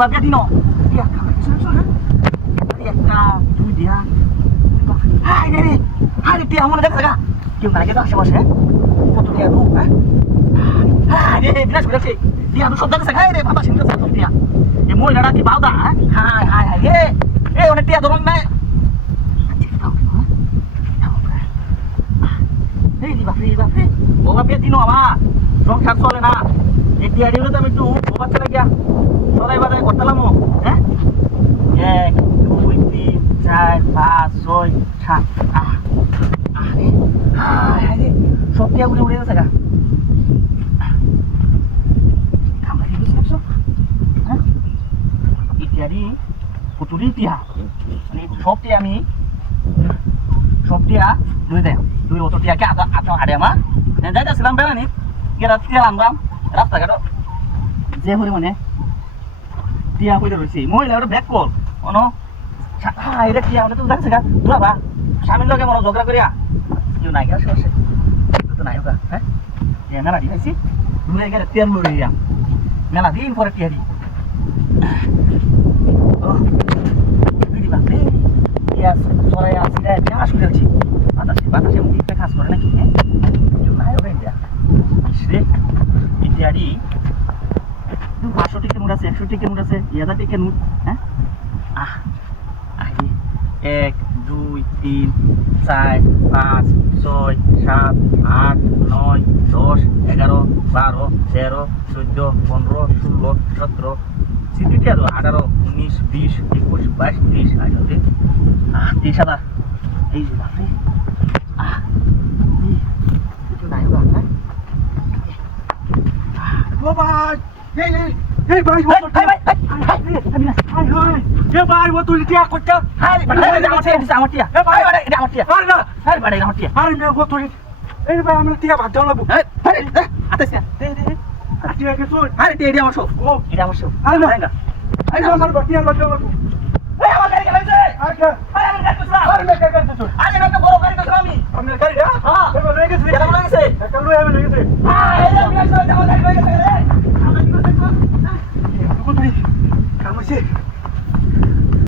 Coba biar Dino. Iya, sana. Iya, tuh dia. Hai, ini. Hai, dia mau ngajak saya. Dia nggak gitu siapa sih? Foto dia tuh, Hai, dia sudah sih. Dia tuh sudah saya deh, papa sini saya dia. Dia mau ada di bawah, Hai. Udah dia turun naik. Di বাপরে বাবা পেয়ে দিনো আমার সংসার চলে না এই টিয়ারিগুলো তো আমি একটু বাচ্চা লাগিয়া সদাই বাদাই করতাম হ্যাঁ 1 2 3 4 5 6 7 আরে আরে সব টিয়া উড়ে গেছে গা কামড়ে দিয়েছে হ্যাঁ এই টিয়ারি কুতুরি টিয়া মানে সব টিয়া আমি সব টিয়া দুই দেয় দুই অত টিয়াকে আটা আড়ে আমার যাইতেছিলাম বেড়ানি গেরা টিয়া আনলাম রাস্তাঘাট যে হরে মানে টিয়া হইলে রয়েছে মহিলা ওটা ব্যাক কল অনো এটা টিয়া হলে তো দেখছে গা দুলাবা স্বামীর লগে মনে ঝগড়া করিয়া কেউ নাই গা সে তো নাই ওকা হ্যাঁ টিয়া মেলা দিয়েছি দুলে গেলে তেল লড়িয়া মেলা দিন পরে টিয়া দি টিয়া সরাই আসি রে মেলা শুনে আছি বাতাসে মুখে কাজ করে নাকি হ্যাঁ নাই ওকে ইন্ডিয়া রে ইত্যাদি 500 টিকের নোট আছে 100 টিকের নোট আছে 1000 টিকের নোট হ্যাঁ আহি 1 2 3 4 5 6 7 8 9 10 11 12 13 14 15 16 17 সিটিটা 18 19 20 21 22 23 আইতে 30000 এই যে বাপরে কিছু নাই ওগা হ্যাঁ ও ভাই এই ভাই ও ভাই এ ভাই ও তুই টিয়া করছ আরে আমার টিয়া এ ভাই এটা আমার টিয়া আরে না আরে ভাই আমার টিয়া আরে মে ও তুই এই ভাই আমরা টিয়া ভাত দাও লাগবো আরে আতাস না দে টিয়া কে তুই আরে টিয়া আমার সব ও এটা আমার সব আরে না আরে আমার টিয়া ভাত দাও লাগবো এই আমার গাড়ি গেলাইছে আরে আমার গাড়ি কইছ আরে মে গাড়ি কইছ আরে না তো বড় গাড়ি কইছ আমি গাড়ি